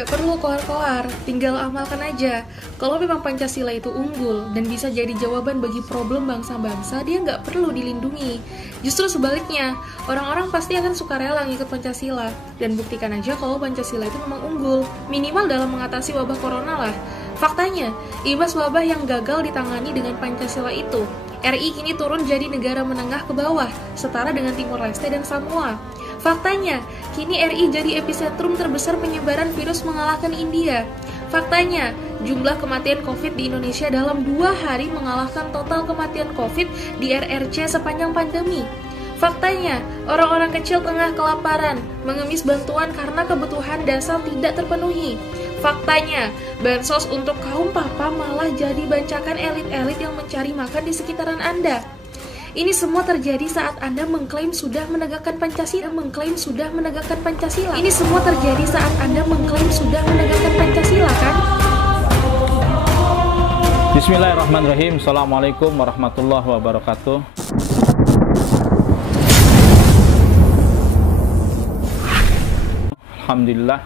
Gak perlu koar-koar, tinggal amalkan aja. Kalau memang Pancasila itu unggul dan bisa jadi jawaban bagi problem bangsa-bangsa, dia nggak perlu dilindungi. Justru sebaliknya, orang-orang pasti akan sukarela ngikut Pancasila. Dan buktikan aja kalau Pancasila itu memang unggul, minimal dalam mengatasi wabah corona lah. Faktanya, imbas wabah yang gagal ditangani dengan Pancasila itu, RI kini turun jadi negara menengah ke bawah, setara dengan Timor Leste dan Samoa. Faktanya, kini RI jadi epicentrum terbesar penyebaran virus mengalahkan India. Faktanya, jumlah kematian COVID di Indonesia dalam 2 hari mengalahkan total kematian COVID di RRC sepanjang pandemi. Faktanya, orang-orang kecil tengah kelaparan, mengemis bantuan karena kebutuhan dasar tidak terpenuhi. Faktanya, bansos untuk kaum papa malah jadi bancakan elit-elit yang mencari makan di sekitaran Anda. Ini semua terjadi saat Anda mengklaim sudah menegakkan Pancasila. Ini semua terjadi saat Anda mengklaim sudah menegakkan Pancasila, kan? Bismillahirrahmanirrahim. Assalamualaikum warahmatullahi wabarakatuh. Alhamdulillah,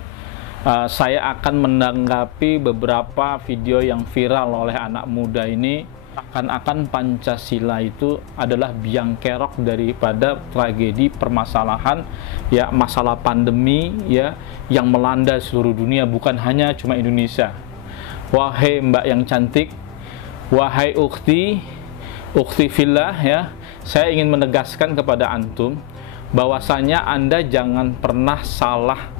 saya akan menanggapi beberapa video yang viral oleh anak muda ini. Akan Pancasila itu adalah biang kerok daripada tragedi permasalahan ya, masalah pandemi ya yang melanda seluruh dunia, bukan hanya cuma Indonesia. Wahai mbak yang cantik, wahai ukhti fillah ya, saya ingin menegaskan kepada antum bahwasanya Anda jangan pernah salah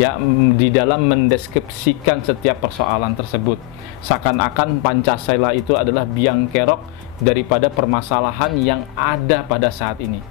ya di dalam mendeskripsikan setiap persoalan tersebut. Seakan-akan Pancasila itu adalah biang kerok daripada permasalahan yang ada pada saat ini.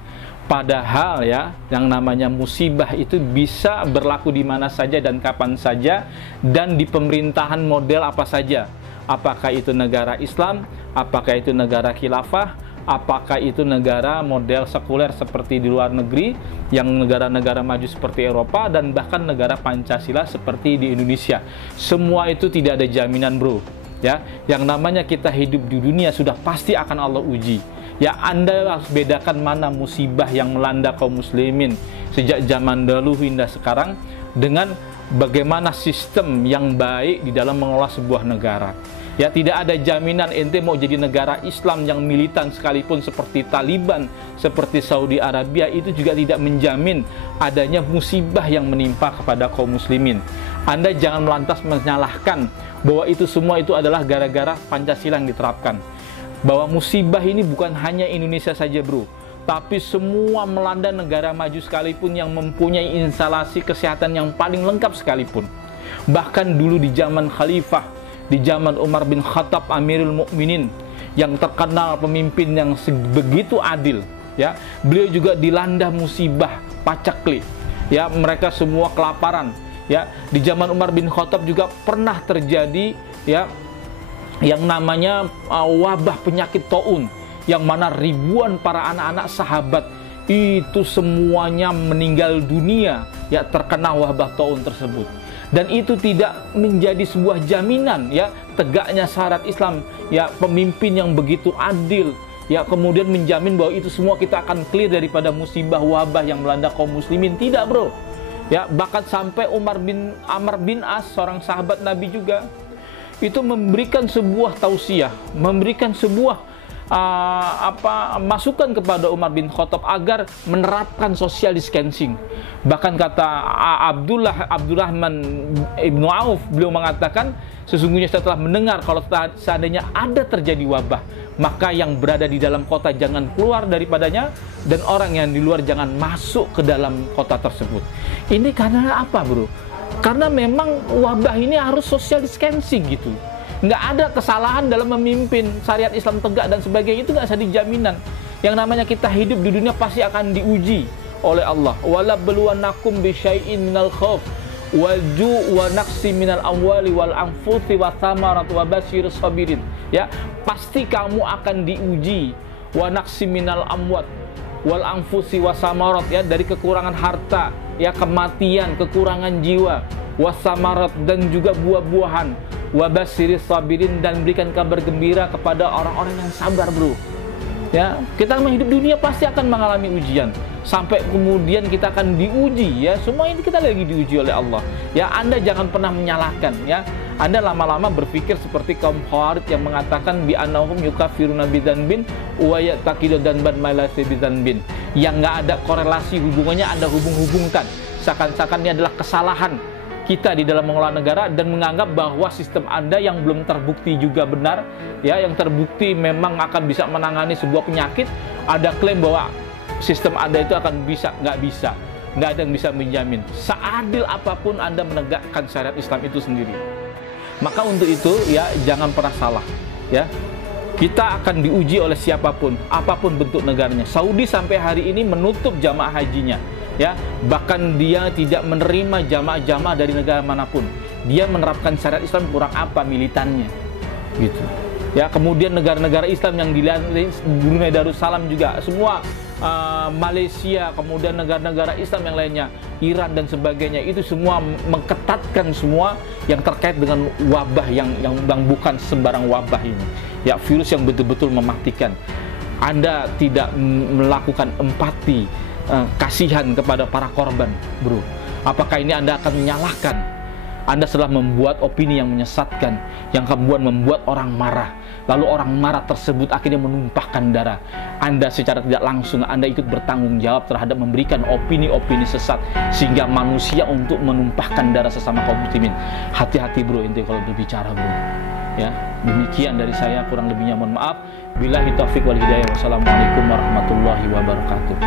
Padahal ya, yang namanya musibah itu bisa berlaku di mana saja dan kapan saja, dan di pemerintahan model apa saja. Apakah itu negara Islam, apakah itu negara khilafah, apakah itu negara model sekuler seperti di luar negeri, yang negara-negara maju seperti Eropa, dan bahkan negara Pancasila seperti di Indonesia. Semua itu tidak ada jaminan, bro. Ya, yang namanya kita hidup di dunia sudah pasti akan Allah uji. Ya, Anda harus bedakan mana musibah yang melanda kaum muslimin sejak zaman dahulu hingga sekarang dengan bagaimana sistem yang baik di dalam mengelola sebuah negara. Ya, tidak ada jaminan ente mau jadi negara Islam yang militan sekalipun seperti Taliban, seperti Saudi Arabia, itu juga tidak menjamin adanya musibah yang menimpa kepada kaum muslimin. Anda jangan melantas menyalahkan bahwa itu semua itu adalah gara-gara Pancasila yang diterapkan. Bahwa musibah ini bukan hanya Indonesia saja, bro, tapi semua melanda negara maju sekalipun yang mempunyai instalasi kesehatan yang paling lengkap sekalipun. Bahkan dulu di zaman Khalifah, di zaman Umar bin Khattab Amirul Mukminin, yang terkenal pemimpin yang begitu adil ya, beliau juga dilanda musibah paceklik ya, mereka semua kelaparan ya. Di zaman Umar bin Khattab juga pernah terjadi ya yang namanya wabah penyakit taun, yang mana ribuan para anak-anak sahabat itu semuanya meninggal dunia ya terkena wabah taun tersebut. Dan itu tidak menjadi sebuah jaminan ya tegaknya syarat Islam ya, pemimpin yang begitu adil ya kemudian menjamin bahwa itu semua kita akan clear daripada musibah wabah yang melanda kaum muslimin. Tidak, bro. Ya, bahkan sampai Amr bin As, seorang sahabat Nabi juga, itu memberikan sebuah tausiah, memberikan sebuah masukan kepada Umar bin Khattab agar menerapkan social distancing. Bahkan kata Abdurrahman ibnu Auf, beliau mengatakan sesungguhnya setelah mendengar kalau seandainya ada terjadi wabah, maka yang berada di dalam kota jangan keluar daripadanya, dan orang yang di luar jangan masuk ke dalam kota tersebut. Ini karena apa, bro? Karena memang wabah ini harus social distancing gitu. Nggak ada kesalahan dalam memimpin syariat Islam tegak dan sebagainya, itu nggak ada jaminan. Yang namanya kita hidup di dunia pasti akan diuji oleh Allah. Wala beluanakum bisyai'in minal khauf wal ju' wa naqsi minal amwali wal anfusi wa thamarat wa basyirus sabirin. Ya, pasti kamu akan diuji wa naqsi minal amwat wal anfusi wa samarat, ya, dari kekurangan harta, ya, kematian, kekurangan jiwa, wasamarat, dan juga buah-buahan, wabasyiris sabirin, dan berikan kabar gembira kepada orang-orang yang sabar, bro. Ya, kita hidup dunia pasti akan mengalami ujian. sampai kemudian kita akan diuji ya. Semua ini kita lagi diuji oleh Allah. Ya, Anda jangan pernah menyalahkan ya. Anda lama-lama berpikir seperti kaum Khawarij yang mengatakan bi annahum yukafiruna bidzanbin wa yataqidu dzanban ma laysa bidzanbin. Yang nggak ada korelasi hubungannya Anda hubung-hubungkan. Seakan-akan ini adalah kesalahan kita di dalam mengelola negara dan menganggap bahwa sistem Anda yang belum terbukti juga benar ya, yang terbukti memang akan bisa menangani sebuah penyakit, ada klaim bahwa sistem Anda itu akan bisa, nggak ada yang bisa menjamin. Seadil apapun Anda menegakkan syariat Islam itu sendiri. Maka untuk itu ya jangan pernah salah ya. Kita akan diuji oleh siapapun, apapun bentuk negaranya. Saudi sampai hari ini menutup jamaah hajinya ya. Bahkan dia tidak menerima jamaah-jamaah dari negara manapun. Dia menerapkan syariat Islam kurang apa militannya gitu. Ya, kemudian negara-negara Islam yang dilihat Brunei Darussalam juga semua, Malaysia, kemudian negara-negara Islam yang lainnya, Iran dan sebagainya, itu semua mengketatkan semua yang terkait dengan wabah yang bukan sembarang wabah ini. Ya, virus yang betul-betul mematikan. Anda tidak melakukan empati, kasihan kepada para korban, bro. Apakah ini Anda akan menyalahkan? Anda setelah membuat opini yang menyesatkan, yang kemudian membuat orang marah, lalu orang marah tersebut akhirnya menumpahkan darah. Anda secara tidak langsung Anda ikut bertanggung jawab terhadap memberikan opini-opini sesat sehingga manusia untuk menumpahkan darah sesama kaum muslimin. Hati-hati bro, inti kalau berbicara bro. Ya, demikian dari saya, kurang lebihnya mohon maaf. Billahi taufiq wal hidayah. Wassalamualaikum warahmatullahi wabarakatuh.